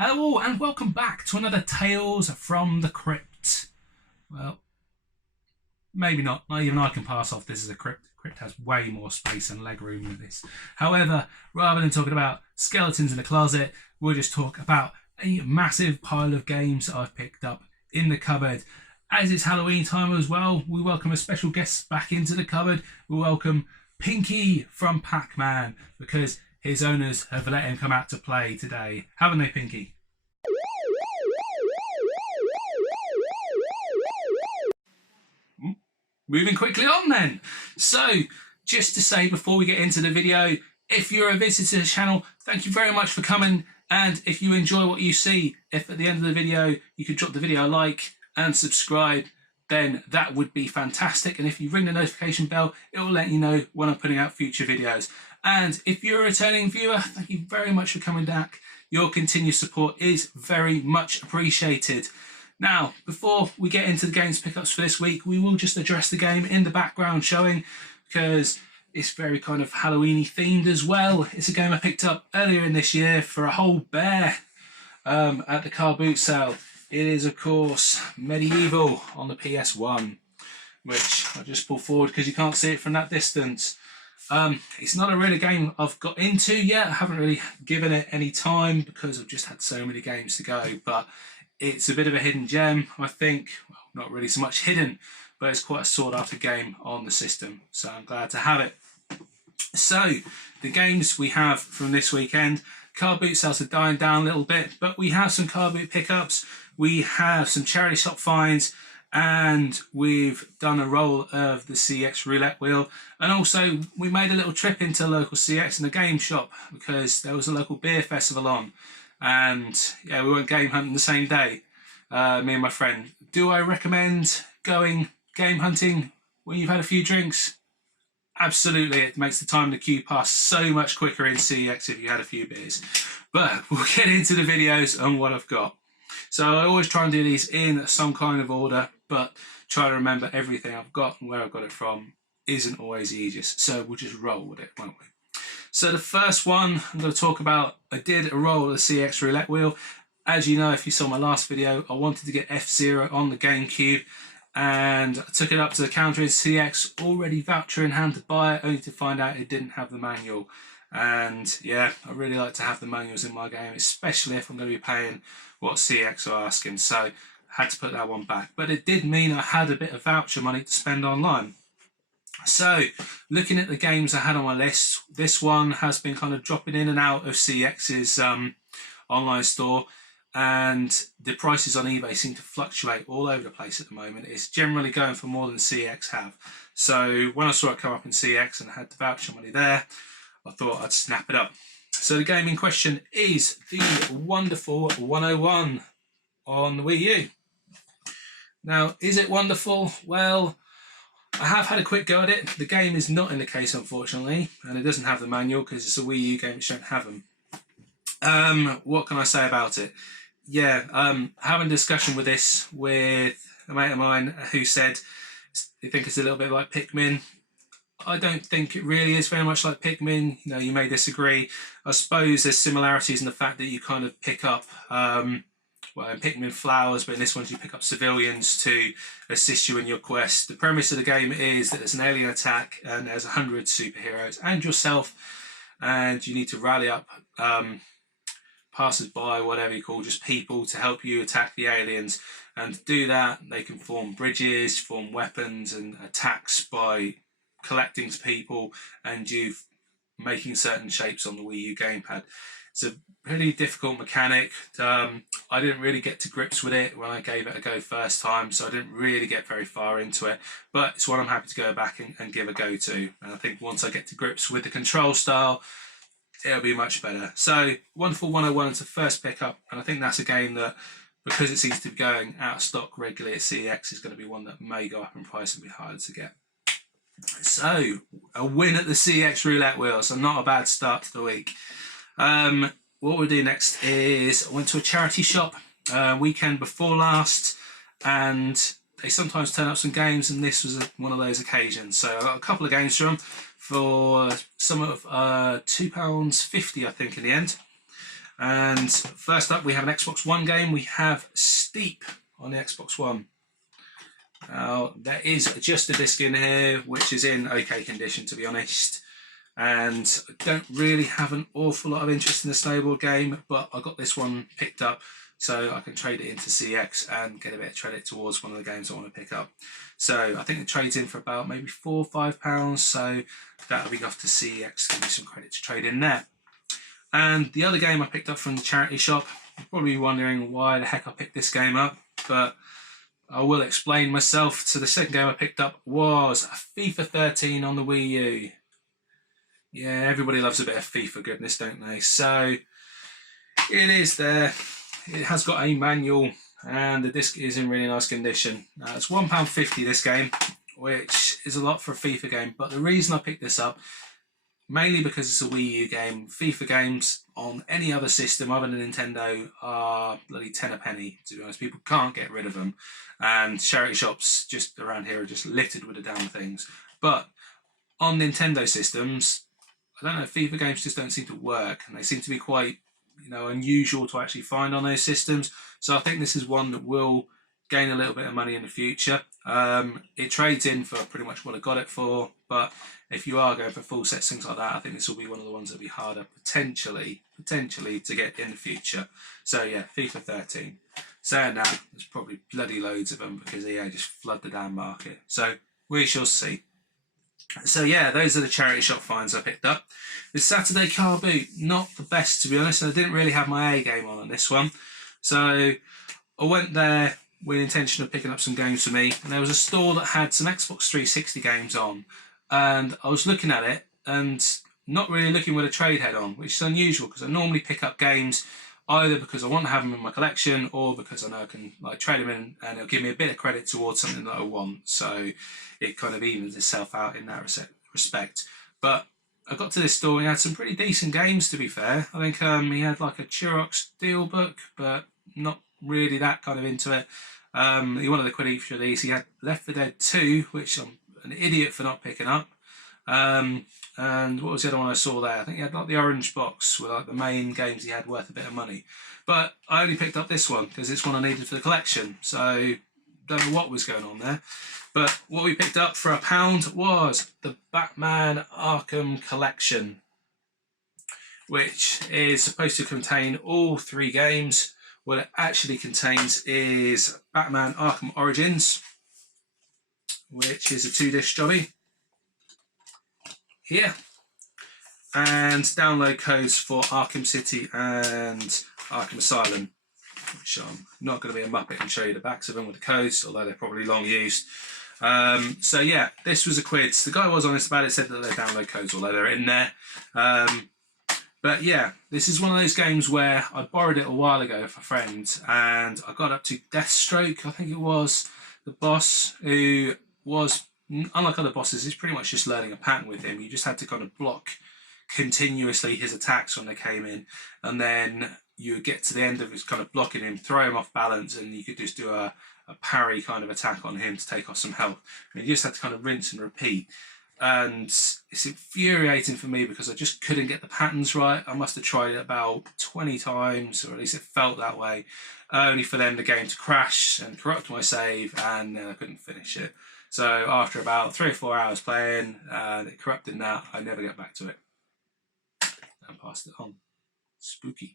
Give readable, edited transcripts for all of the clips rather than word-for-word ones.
Hello and welcome back to another Tales from the Crypt. Well, maybe not. Not even I can pass off this as a crypt. Crypt has way more space and leg room than this. However, rather than talking about skeletons in a closet, we'll just talk about a massive pile of games I've picked up in the cupboard. As it's Halloween time as well, we welcome a special guest back into the cupboard. We welcome Pinky from Pac-Man because his owners have let him come out to play today. Haven't they, Pinky? Moving quickly on then. So, just to say before we get into the video, if you're a visitor to the channel, thank you very much for coming. And if you enjoy what you see, if at the end of the video you could drop the video a like and subscribe, then that would be fantastic. And if you ring the notification bell, it will let you know when I'm putting out future videos. And if you're a returning viewer, thank you very much for coming back. Your continued support is very much appreciated. Now, before we get into the games pickups for this week, we will just address the game in the background showing because it's very kind of Halloween-y themed as well. It's a game I picked up earlier in this year for a whole bear at the car boot sale. It is, of course, Medieval on the PS1, which I'll just pull forward because you can't see it from that distance. It's not a really game I've got into yet. I haven't really given it any time because I've just had so many games to go, but it's a bit of a hidden gem, I think. Well, not really so much hidden, but it's quite a sought after game on the system, so I'm glad to have it. So, the games we have from this weekend, car boot sales are dying down a little bit, but we have some car boot pickups, we have some charity shop finds, and we've done a roll of the CX roulette wheel, and also we made a little trip into a local CX and a game shop because there was a local beer festival on, and yeah, we went game hunting the same day, me and my friend. Do I recommend going game hunting when you've had a few drinks? Absolutely. It makes the time in the queue pass so much quicker in CX if you had a few beers. But we'll get into the videos and what I've got. So I always try and do these in some kind of order, but try to remember everything I've got and where I've got it from isn't always the easiest. So we'll just roll with it, won't we? So the first one I'm going to talk about, I did a roll of the CX roulette wheel. As you know, if you saw my last video, I wanted to get F-Zero on the GameCube, and I took it up to the counter in CX, already voucher in hand to buy it, only to find out it didn't have the manual. And yeah, I really like to have the manuals in my game, especially if I'm going to be paying what CX are asking. So I had to put that one back. But it did mean I had a bit of voucher money to spend online. So, looking at the games I had on my list, this one has been kind of dropping in and out of CX's online store, and the prices on eBay seem to fluctuate all over the place at the moment. It's generally going for more than CX have. So, when I saw it come up in CX and I had the voucher money there, I thought I'd snap it up. So, the game in question is the wonderful 101 on the Wii U. Now, is it wonderful? Well, I have had a quick go at it. The game is not in the case, unfortunately, and it doesn't have the manual because it's a Wii U game which don't have them. What can I say about it? Yeah, having a discussion with this with a mate of mine who said they think it's a little bit like Pikmin. I don't think it really is very much like Pikmin. You know, you may disagree. I suppose there's similarities in the fact that you kind of pick up well, in Pikmin flowers, but in this one you pick up civilians to assist you in your quest. The premise of the game is that there's an alien attack and there's 100 superheroes and yourself, and you need to rally up passers-by, whatever you call, just people to help you attack the aliens. And to do that, they can form bridges, form weapons and attacks by collecting people and you making certain shapes on the Wii U gamepad. It's a pretty difficult mechanic. I didn't really get to grips with it when I gave it a go first time, so I didn't really get very far into it, but it's one I'm happy to go back and give a go to, and I think once I get to grips with the control style, it'll be much better. So Wonderful 101 is the first pickup, and I think that's a game that, because it seems to be going out of stock regularly at CX, is going to be one that may go up in price and be harder to get. So a win at the CX roulette wheel, so not a bad start to the week. What we'll do next is I went to a charity shop weekend before last, and they sometimes turn up some games, and this was one of those occasions. So I got a couple of games from them for some of £2.50, I think, in the end. And first up, we have an Xbox One game. We have Steep on the Xbox One. Now, there is just a disc in here, which is in okay condition, to be honest. And I don't really have an awful lot of interest in the snowboard game, but I got this one picked up so I can trade it into CX and get a bit of credit towards one of the games I want to pick up. So I think it trades in for about maybe £4 or £5, so that'll be off to CX, give me some credit to trade in there. And the other game I picked up from the charity shop, you're probably wondering why the heck I picked this game up, but I will explain myself. So the second game I picked up was FIFA 13 on the Wii U. Yeah, everybody loves a bit of FIFA goodness, don't they? So it is there. It has got a manual and the disc is in really nice condition. Now, it's £1.50 this game, which is a lot for a FIFA game, but the reason I picked this up, mainly because it's a Wii U game. FIFA games on any other system other than Nintendo are bloody 10 a penny, to be honest. People can't get rid of them, and charity shops just around here are just littered with the damn things. But on Nintendo systems, I don't know, FIFA games just don't seem to work, and they seem to be quite, unusual to actually find on those systems. So I think this is one that will gain a little bit of money in the future. It trades in for pretty much what I got it for, but if you are going for full sets, things like that, I think this will be one of the ones that'll be harder potentially to get in the future. So yeah, FIFA 13. Saying that, there's probably bloody loads of them because EA just flood the damn market. So we shall see. So yeah, those are the charity shop finds I picked up. The Saturday carboot, not the best, to be honest. I didn't really have my A game on this one. So I went there with the intention of picking up some games for me, and there was a store that had some Xbox 360 games on, and I was looking at it and not really looking with a trade head on, which is unusual because I normally pick up games either because I want to have them in my collection or because I know I can trade them in and it'll give me a bit of credit towards something that I want. So it kind of evens itself out in that respect. But I got to this store and he had some pretty decent games, to be fair. I think he had like a Xerox Steelbook, but not really that kind of into it. He wanted a quid each of these. He had Left 4 Dead 2, which I'm an idiot for not picking up. And what was the other one I saw there? I think he had like the orange box with like the main games he had worth a bit of money. But I only picked up this one because it's one I needed for the collection. So don't know what was going on there. But what we picked up for £1 was the Batman Arkham Collection, which is supposed to contain all 3 games. What it actually contains is Batman Arkham Origins, which is a 2-disc jobby here, and download codes for Arkham City and Arkham Asylum, which I'm not going to be a muppet and show you the backs of them with the codes, although they're probably long used. So yeah, this was a quid. The guy was honest about it, said that they're download codes, although they're in there. But yeah, this is one of those games where I borrowed it a while ago for friends, and I got up to Deathstroke, I think it was, the boss, who was, unlike other bosses, he's pretty much just learning a pattern with him. You just had to kind of block continuously his attacks when they came in, and then you would get to the end of his kind of blocking him, throw him off balance, and you could just do a parry kind of attack on him to take off some health. And you just had to kind of rinse and repeat. And it's infuriating for me because I just couldn't get the patterns right. I must have tried it about 20 times, or at least it felt that way, only for then the game to crash and corrupt my save, and then I couldn't finish it. So after about 3 or 4 hours playing, it corrupted that. I never get back to it and passed it on. Spooky.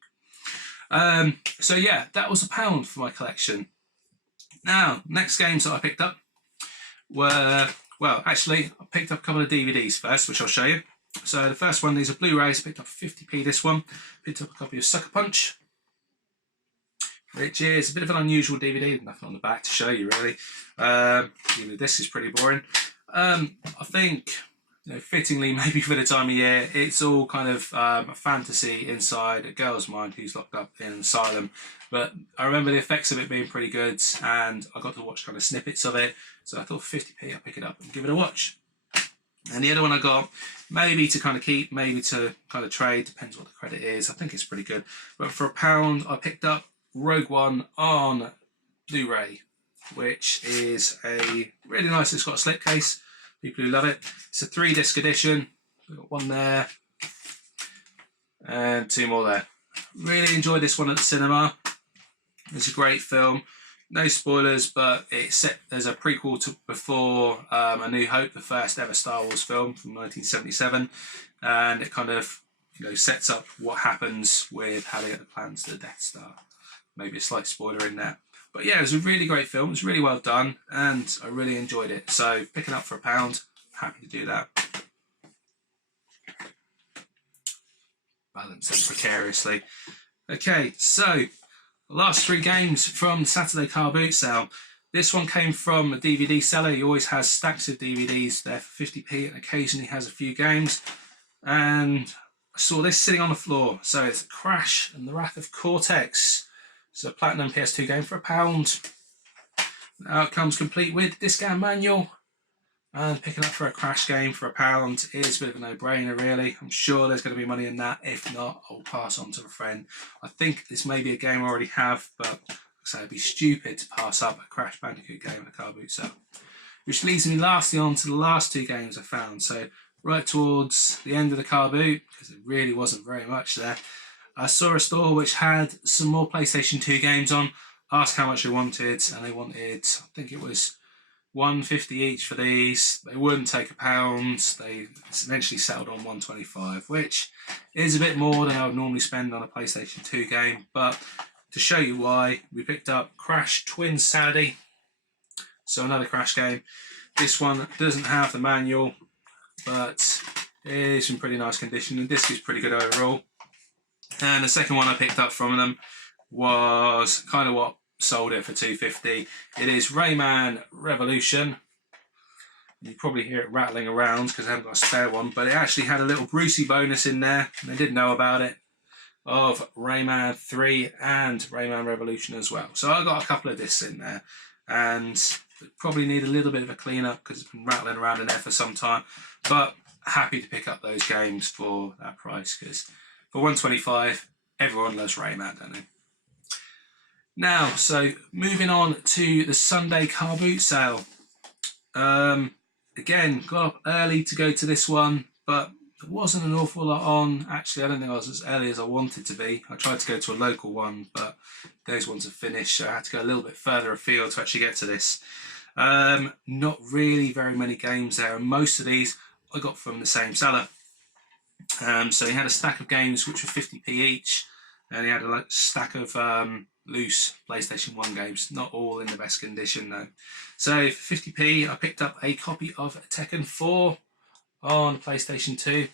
So yeah, that was £1 for my collection. Now, next games that I picked up were, well, actually, I picked up a couple of DVDs first, which I'll show you. So the first one, these are Blu-rays. Picked up 50p this one. Picked up a copy of Sucker Punch, which is a bit of an unusual DVD. Nothing on the back to show you, really. Even this is pretty boring. I think, fittingly, maybe for the time of year, it's all kind of a fantasy inside a girl's mind who's locked up in an asylum. But I remember the effects of it being pretty good, and I got to watch kind of snippets of it. So I thought 50p, I'll pick it up and give it a watch. And the other one I got, maybe to kind of keep, maybe to kind of trade, depends what the credit is. I think it's pretty good. But for £1, I picked up Rogue One on Blu-ray, which is a really nice, it's got a slipcase, people who love it. It's a 3-disc edition. We've got one there and 2 more there. Really enjoyed this one at the cinema. It's a great film. No spoilers, but there's a prequel to before A New Hope, the first ever Star Wars film from 1977, and it kind of sets up what happens with how they get the plans to the Death Star. Maybe a slight spoiler in there. But yeah, it was a really great film. It was really well done, and I really enjoyed it. So picking up for £1, happy to do that. Balancing precariously. Okay, so the last 3 games from Saturday car boot sale. This one came from a DVD seller. He always has stacks of DVDs there for 50p and occasionally has a few games. And I saw this sitting on the floor. So it's Crash and the Wrath of Cortex. It's a Platinum PS2 game for £1. Now it comes complete with disc and manual. And picking up for a Crash game for £1 is a bit of a no-brainer, really. I'm sure there's going to be money in that. If not, I'll pass on to a friend. I think this may be a game I already have, but so it'd be stupid to pass up a Crash Bandicoot game in a car boot sale. Which leads me lastly on to the last 2 games I found. So right towards the end of the car boot, because it really wasn't very much there, I saw a store which had some more PlayStation 2 games on. Asked how much they wanted, and they wanted, I think it was $1.50 each for these. They wouldn't take £1. They eventually settled on $1.25, which is a bit more than I would normally spend on a PlayStation 2 game. But to show you why, we picked up Crash Twin Sanity. So another Crash game. This one doesn't have the manual, but it is in pretty nice condition. The disc is pretty good overall. And the second one I picked up from them was kind of what sold it for $2.50. It is Rayman Revolution. You probably hear it rattling around because I haven't got a spare one, but it actually had a little Brucey bonus in there, and I didn't know about it, of Rayman 3 and Rayman Revolution as well. So I got a couple of discs in there, and probably need a little bit of a clean up because it's been rattling around in there for some time, but happy to pick up those games for that price, because for $1.25 everyone loves Rayman, don't they? Now, so moving on to the Sunday car boot sale. Again, got up early to go to this one, but there wasn't an awful lot on. Actually, I don't think I was as early as I wanted to be. I tried to go to a local one, but those ones are finished, so I had to go a little bit further afield to actually get to this. Not really very many games there, and most of these I got from the same seller. So he had a stack of games which were 50p each, and he had a stack of loose PlayStation 1 games, not all in the best condition though. So for 50p I picked up a copy of Tekken 4 on PlayStation 2.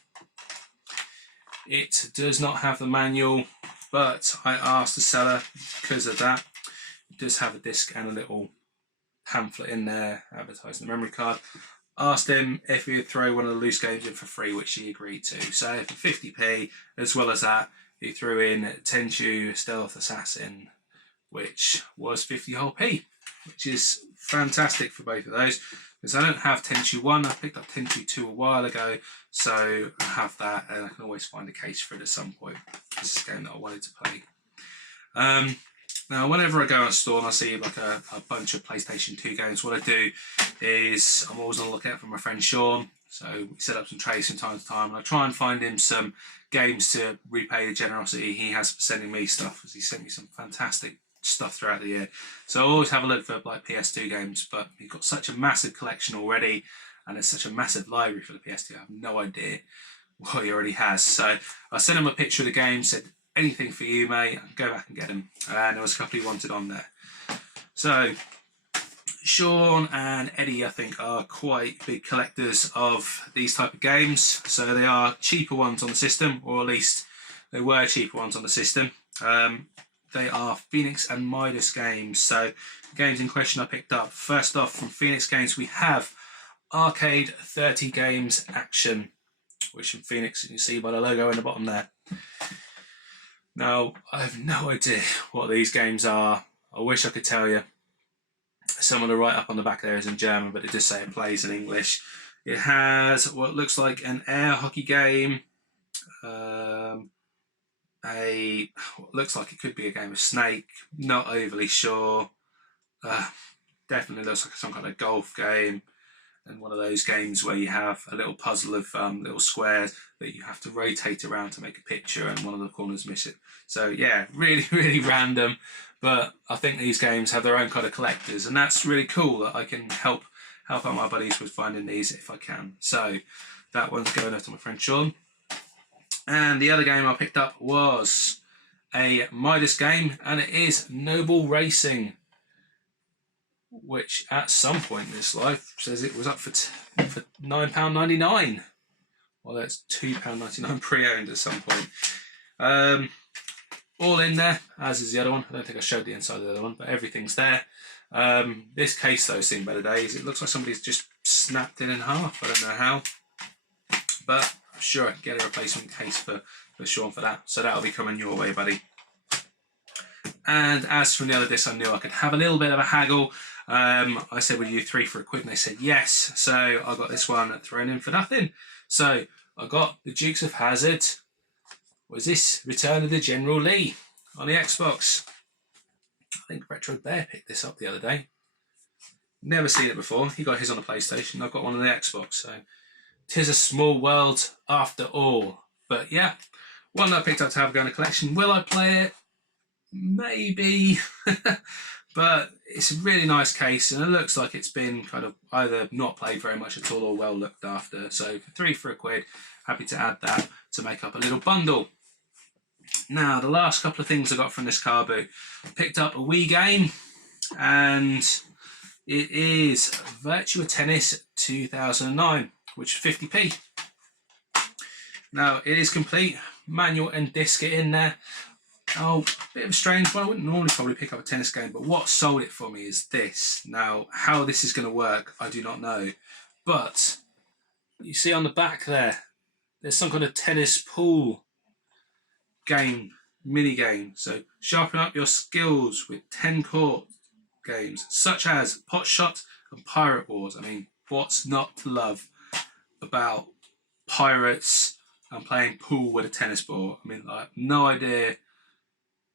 It does not have the manual, but I asked the seller because of that. It does have a disc and a little pamphlet in there advertising the memory card. Asked him if he would throw one of the loose games in for free, which he agreed to. So for 50p, as well as that, he threw in Tenchu Stealth Assassin, which was 50 whole p, which is fantastic for both of those. Because I don't have Tenchu 1, I picked up Tenchu 2 a while ago, so I have that, and I can always find a case for it at some point. This is a game that I wanted to play. Now, whenever I go on store and I see like a bunch of PlayStation 2 games, what I do is I'm always on the lookout for my friend Sean. So we set up some trades from time to time, and I try and find him some games to repay the generosity he has for sending me stuff, because he sent me some fantastic stuff throughout the year. So I always have a look for like PS2 games, but he's got such a massive collection already, and there's such a massive library for the PS2. I have no idea what he already has. So I sent him a picture of the game, said, anything for you, mate, go back and get him. And there was a couple he wanted on there. So Sean and Eddie, I think, are quite big collectors of these type of games. So they are cheaper ones on the system, or at least they were cheaper ones on the system. They are Phoenix and Midas games. So the games in question I picked up. First off, from Phoenix Games, we have Arcade 30 Games Action, which from Phoenix, you can see by the logo in the bottom there. Now, I have no idea what these games are. I wish I could tell you. Some of the write-up on the back there is in German, but it does say it plays in English. It has what looks like an air hockey game. What looks like it could be a game of Snake. Not overly sure. Definitely looks like some kind of golf game. and one of those games where you have a little puzzle of little squares that you have to rotate around to make a picture, and one of the corners missing. So yeah, really, really random, but I think these games have their own kind of collectors, and that's really cool that I can help out my buddies with finding these if I can. So that one's going up to my friend Sean. And the other game I picked up was a Midas game, and it is Noble Racing, which at some point in this life says it was up for £9.99. Well, that's £2.99 pre-owned at some point. All in there, as is the other one. I don't think I showed the inside of the other one, but everything's there. This case, though, seen better days. It looks like somebody's just snapped it in half. I don't know how, but I'm sure I can get a replacement case for Sean for that. So that'll be coming your way, buddy. And as from the other disc, I knew I could have a little bit of a haggle. I said, would you 3 for £1? And they said yes. So I got this one thrown in for nothing. So I got the Dukes of Hazzard. Was this Return of the General Lee on the Xbox? I think Retro Bear picked this up the other day. Never seen it before. He got his on the PlayStation. I've got one on the Xbox. So 'tis a small world after all. But yeah, one that I picked up to have a go in a collection. Will I play it? Maybe. But it's a really nice case, and it looks like it's been kind of either not played very much at all or well looked after. So for 3 for £1, happy to add that to make up a little bundle. Now, the last couple of things I got from this car boot. Picked up a Wii game, and it is Virtua Tennis 2009, which is 50p. Now, it is complete. Manual and disc it in there. Oh, a bit of a strange one. I wouldn't normally probably pick up a tennis game, but what sold it for me is this. Now, how this is going to work, I do not know. But you see on the back there, there's some kind of tennis pool game, mini game. So sharpen up your skills with 10 court games, such as Pot Shot and Pirate Wars. I mean, what's not to love about pirates and playing pool with a tennis ball? I mean, I have no idea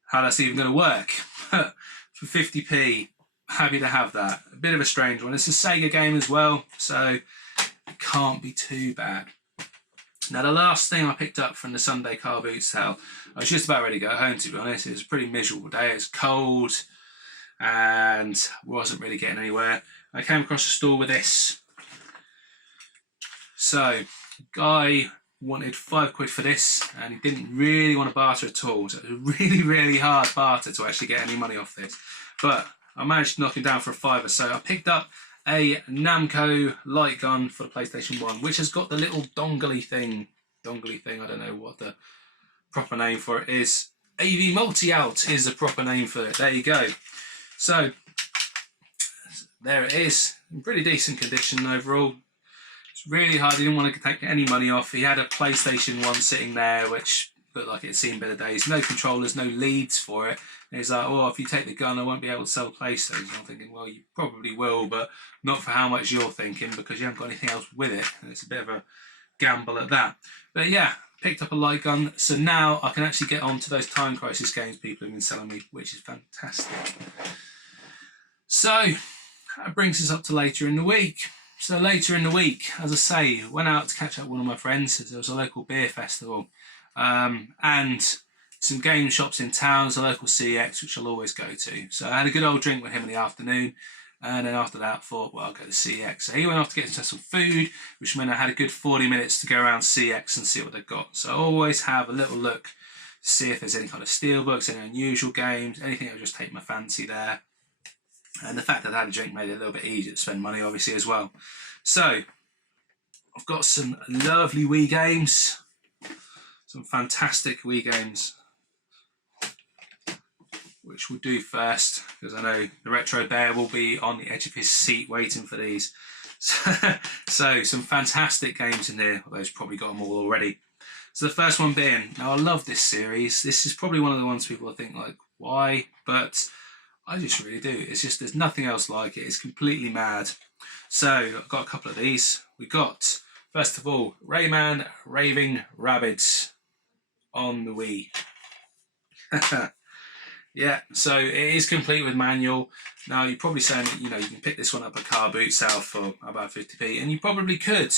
how that's even going to work. But for 50p, happy to have that. A bit of a strange one. It's a Sega game as well, so it can't be too bad. Now, the last thing I picked up from the Sunday car boot sale, I was just about ready to go home, to be honest. It was a pretty miserable day. It was cold and wasn't really getting anywhere. I came across a store with this. So, guy wanted £5 for this, and he didn't really want to barter at all. So it was a really, really hard barter to actually get any money off this. But I managed to knock him down for a £5. So I picked up a Namco light gun for the PlayStation 1, which has got the little dongly thing, I don't know what the proper name for it is. AV multi-out is the proper name for it. There you go. So there it is, in pretty decent condition overall. It's really hard. He didn't want to take any money off. He had a PlayStation 1 sitting there, which looked like it'd seen better days. No controllers, no leads for it. And he's like, oh, if you take the gun, I won't be able to sell PlayStation. I'm thinking, well, you probably will, but not for how much you're thinking, because you haven't got anything else with it. And it's a bit of a gamble at that. But yeah, picked up a light gun. So now I can actually get on to those Time Crisis games people have been selling me, which is fantastic. So that brings us up to later in the week. So later in the week, as I say, went out to catch up with one of my friends. There was a local beer festival. And some game shops in town, there's a local CX, which I'll always go to. So I had a good old drink with him in the afternoon, and then after that I thought, well, I'll go to CX. So he went off to get into some food, which meant I had a good 40 minutes to go around CX and see what they've got. So I always have a little look to see if there's any kind of steelbooks, any unusual games, anything that will just take my fancy there. And the fact that I had a drink made it a little bit easier to spend money, obviously, as well. So I've got some lovely Wii games. Some fantastic Wii games, which we'll do first, because I know the Retro Bear will be on the edge of his seat waiting for these. So some fantastic games in here, although he's probably got them all already. So the first one being, now I love this series. This is probably one of the ones people think like, why? But I just really do. It's just, there's nothing else like it. It's completely mad. So I've got a couple of these. We got, first of all, Rayman Raving Rabbids on the Wii. Yeah, so it is complete with manual. Now you're probably saying that, you know, you can pick this one up at carboot sale for about 50p, and you probably could,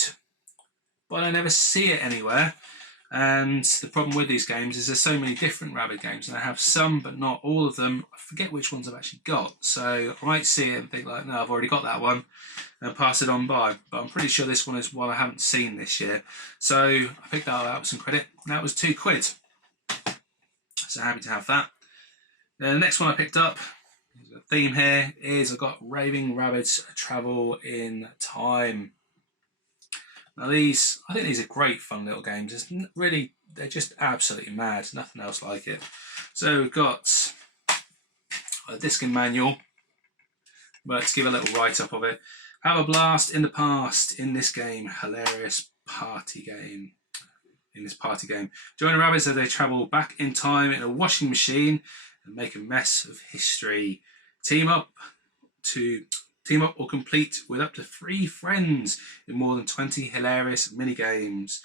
but I never see it anywhere. And the problem with these games is there's so many different Rabbit games, and I have some but not all of them. I forget which ones I've actually got, so I might see it and think like, no, I've already got that one, and pass it on by. But I'm pretty sure this one is one I haven't seen this year, so I picked that up with some credit. That was £2. So happy to have that. The next one I picked up, the theme here is I've got Raving Rabbits Travel in Time. Now these, I think these are great fun little games. It's really, they're just absolutely mad. Nothing else like it. So we've got a disc and manual, but let's give a little write-up of it. Have a blast in the past in this game. Hilarious party game. In this party game, join the rabbits as they travel back in time in a washing machine and make a mess of history. Team up or complete with up to 3 friends in more than 20 hilarious mini games.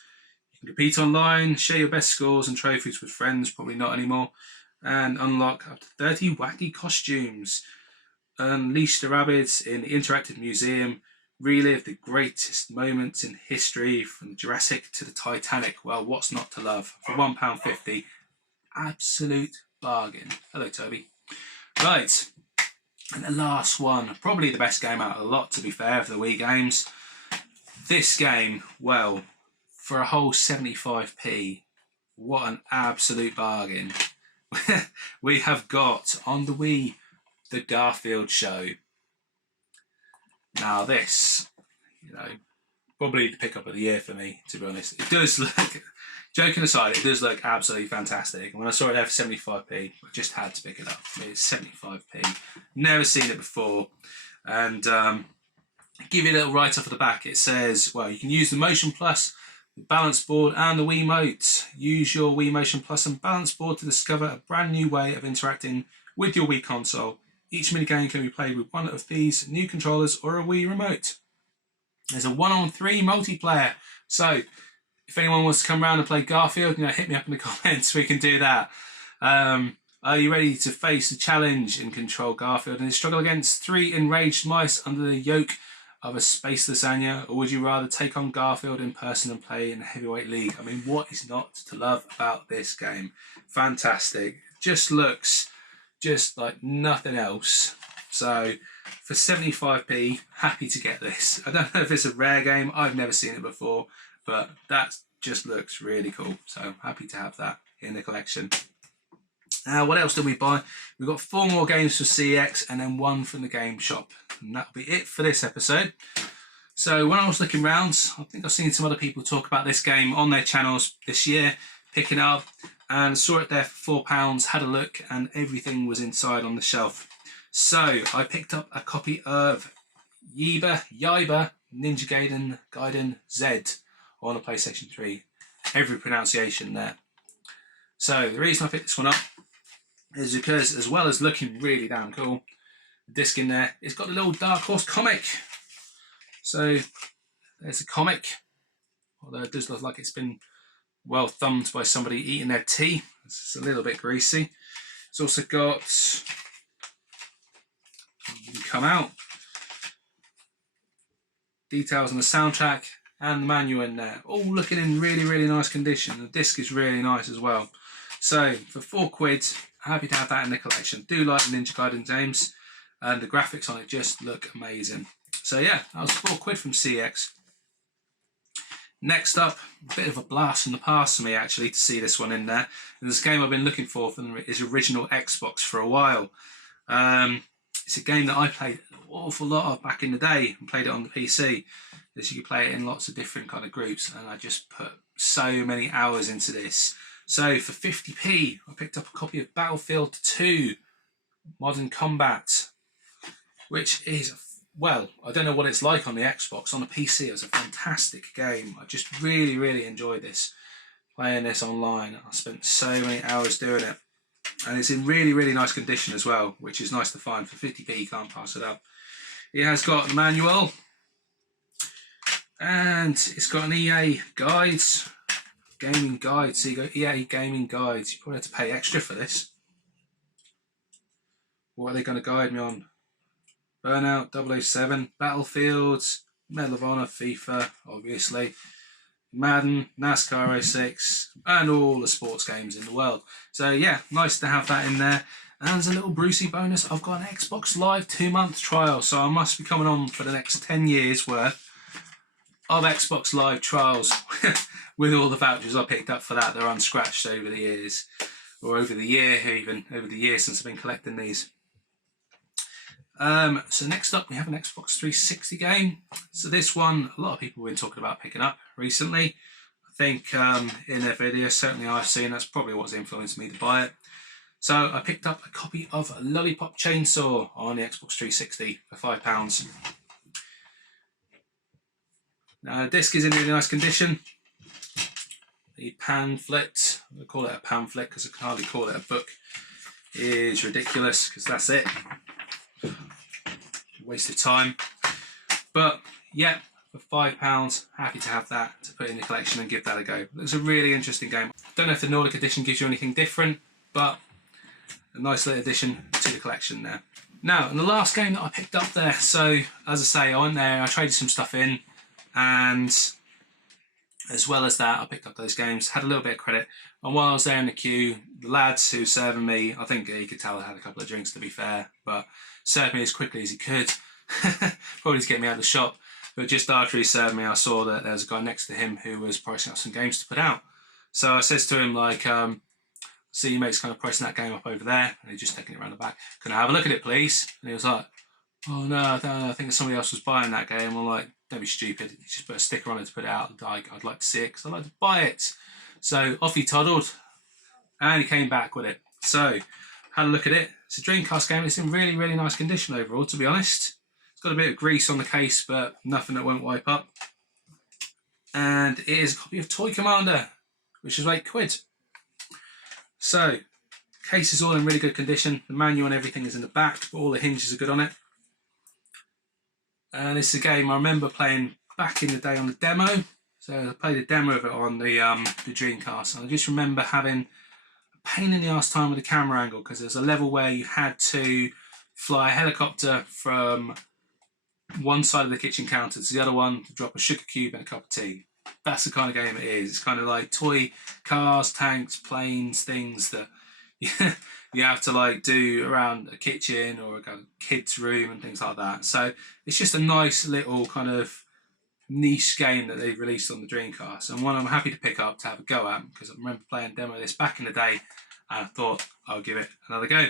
You can compete online, share your best scores and trophies with friends, probably not anymore, and unlock up to 30 wacky costumes. Unleash the rabbits in the interactive museum. Relive the greatest moments in history from the Jurassic to the Titanic. Well, what's not to love? For £1.50, absolute bargain. Hello, Toby. Right, and the last one, probably the best game out of the lot, to be fair, for the Wii games. This game, well, for a whole 75p, what an absolute bargain. We have got on the Wii the Garfield Show. Now this, you know, probably the pick up of the year for me, to be honest. It does look, joking aside, it does look absolutely fantastic. When I saw it there for 75p, I just had to pick it up. It's 75p. Never seen it before. And give you a little write-up at the back. It says, well, you can use the Motion Plus, the balance board and the Wiimote. Use your Wii Motion Plus and balance board to discover a brand new way of interacting with your Wii console. Each minigame can be played with one of these new controllers or a Wii remote. There's a 1-on-3 multiplayer. So if anyone wants to come around and play Garfield, you know, hit me up in the comments. We can do that. Are you ready to face the challenge and control Garfield and struggle against 3 enraged mice under the yoke of a space lasagna? Or would you rather take on Garfield in person and play in the heavyweight league? I mean, what is not to love about this game? Fantastic. Just looks just like nothing else. So for 75p, happy to get this. I don't know if it's a rare game. I've never seen it before, but that just looks really cool. So happy to have that in the collection. Now, what else did we buy? We've got 4 more games for CX and then 1 from the game shop. And that'll be it for this episode. So when I was looking around, I think I've seen some other people talk about this game on their channels this year, picking it up, and saw it there for £4, had a look, and everything was inside on the shelf. So I picked up a copy of Yaiba Ninja Gaiden Z on the PlayStation 3. Every pronunciation there. So the reason I picked this one up is because, as well as looking really damn cool, the disc in there, it's got a little Dark Horse comic. So there's a comic, although it does look like it's been well thumbed by somebody eating their tea. It's a little bit greasy. It's also got, come out, details on the soundtrack and the manual in there, all looking in really, really nice condition. The disc is really nice as well. So for £4, happy to have that in the collection. Do like the Ninja Gaiden games, and the graphics on it just look amazing. So yeah, that was £4 from CX. Next up, a bit of a blast from the past for me actually to see this one in there. And this game I've been looking for his original Xbox for a while. It's a game that I played an awful lot of back in the day and played it on the PC. As you could play it in lots of different kind of groups, and I just put so many hours into this. So for 50p, I picked up a copy of Battlefield 2 Modern Combat, which is, well, I don't know what it's like on the Xbox. On the PC, it was a fantastic game. I just really, really enjoyed this, playing this online. I spent so many hours doing it. And it's in really, really nice condition as well, which is nice to find. For 50p, you can't pass it up. It has got the manual, and it's got an EA guides, gaming guides. So you got EA gaming guides. You probably have to pay extra for this. What are they going to guide me on? Burnout, 007, Battlefields, Medal of Honor, FIFA, obviously, Madden, NASCAR 06, and all the sports games in the world. So yeah, nice to have that in there. And as a little Brucey bonus, I've got an Xbox Live 2-month trial, so I must be coming on for the next 10 years worth of Xbox Live trials with all the vouchers I picked up for that. They're unscratched over the years, or over the year even, over the year since I've been collecting these. So next up we have an Xbox 360 game. So this one, a lot of people have been talking about picking up recently. I think in their videos, certainly I've seen, that's probably what's influenced me to buy it. So I picked up a copy of Lollipop Chainsaw on the Xbox 360 for £5. Now the disc is in really nice condition. The pamphlet, I'm going to call it a pamphlet because I can hardly call it a book, is ridiculous because that's it. Waste of time. But yeah, for £5, happy to have that to put in the collection and give that a go. It's a really interesting game. Don't know if the Nordic edition gives you anything different, but a nice little addition to the collection there. Now, and the last game that I picked up there, so as I say, I went there, I traded some stuff in, and as well as that, I picked up those games, had a little bit of credit, and while I was there in the queue, the lads who serving me, I think you could tell I had a couple of drinks to be fair, but served me as quickly as he could, probably to get me out of the shop. But just after he served me, I saw that there was a guy next to him who was pricing up some games to put out. So I says to him, like, see your mate's kind of pricing that game up over there, and he's just taking it around the back. Can I have a look at it, please? And he was like, oh no, I think somebody else was buying that game. I'm like, don't be stupid. You just put a sticker on it to put it out. I'd like to see it because I'd like to buy it. So off he toddled, and he came back with it. So had a look at it. It's a Dreamcast game. It's in really, really nice condition overall, to be honest. It's got a bit of grease on the case, but nothing that won't wipe up. And it is a copy of Toy Commander, which is £8. So, case is all in really good condition. The manual and everything is in the back, but all the hinges are good on it. And it's a game I remember playing back in the day on the demo. So I played a demo of it on the Dreamcast. And I just remember having a pain in the arse time with the camera angle because there's a level where you had to fly a helicopter from one side of the kitchen counter to the other one to drop a sugar cube and a cup of tea. That's the kind of game it is. It's kind of like toy cars, tanks, planes, things that you have to like do around a kitchen or a kid's room and things like that. So it's just a nice little kind of niche game that they've released on the Dreamcast, and one I'm happy to pick up to have a go at because I remember playing a demo of this back in the day and I thought I'll give it another go.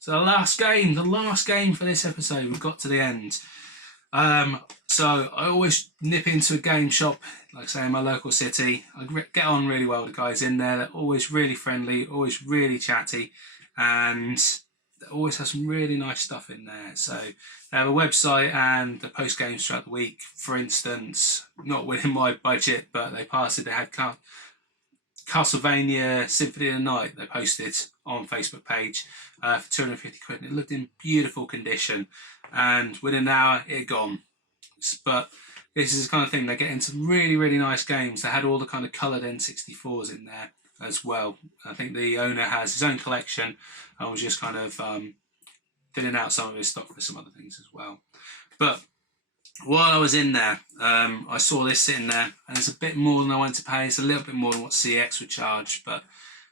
So the last game for this episode, we've got to the end. So I always nip into a game shop, like I say, in my local city. I get on really well with the guys in there. They're always really friendly, always really chatty, and they always have some really nice stuff in there. So they have a website and they post games throughout the week. For instance, not within my budget, but they passed it. They had Castlevania Symphony of the Night. They posted on Facebook page for £250, and it looked in beautiful condition. And within an hour, it had gone. But this is the kind of thing, they get into really, really nice games. They had all the kind of coloured N64s in there as well. I think the owner has his own collection and was just kind of thinning out some of his stock for some other things as well. But while I was in there, I saw this sitting there, and it's a bit more than I wanted to pay. It's a little bit more than what CX would charge, but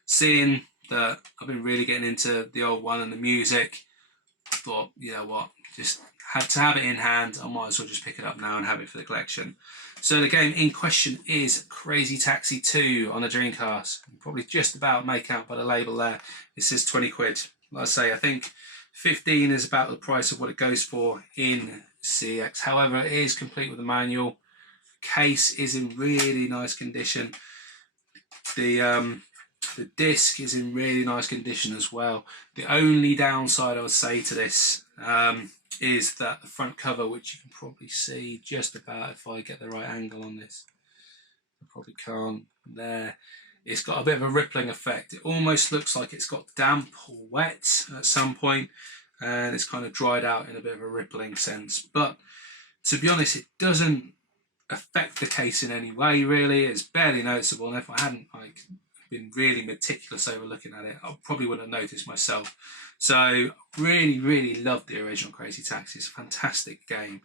seeing that I've been really getting into the old one and the music, I thought, you know what, just had to have it in hand. I might as well just pick it up now and have it for the collection. So the game in question is Crazy Taxi 2 on a Dreamcast. You can probably just about make out by the label there. It says £20. Like I say, I think 15 is about the price of what it goes for in CX. However, it is complete with a manual. Case is in really nice condition. The disc is in really nice condition as well. The only downside I would say to this is that the front cover, which you can probably see just about if I get the right angle on this. I probably can't. There. It's got a bit of a rippling effect. It almost looks like it's got damp or wet at some point, and it's kind of dried out in a bit of a rippling sense. But to be honest, it doesn't affect the case in any way really. It's barely noticeable, and if I hadn't like been really meticulous over looking at it. I probably wouldn't have noticed myself. So really loved the original Crazy Taxi. It's a fantastic game,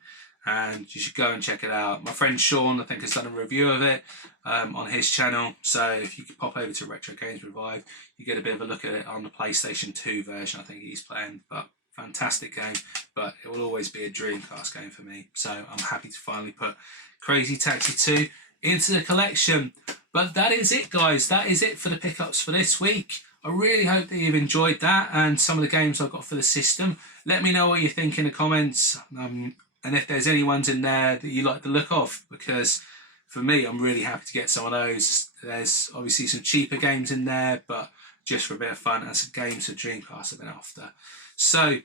and you should go and check it out. My friend Sean, I think, has done a review of it on his channel. So if you could pop over to Retro Games Revive, you get a bit of a look at it on the PlayStation 2 version. I think he's playing, but fantastic game. But it will always be a Dreamcast game for me. So I'm happy to finally put Crazy Taxi 2 into the collection. But that is it, guys. That is it for the pickups for this week. I really hope that you've enjoyed that and some of the games I've got for the system. Let me know what you think in the comments, and if there's any ones in there that you like the look of, because for me, I'm really happy to get some of those. There's obviously some cheaper games in there, but just for a bit of fun, and some games for Dreamcast I've been after. So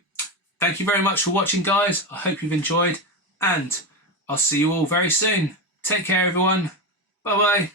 thank you very much for watching, guys. I hope you've enjoyed, and I'll see you all very soon. Take care, everyone. Bye-bye.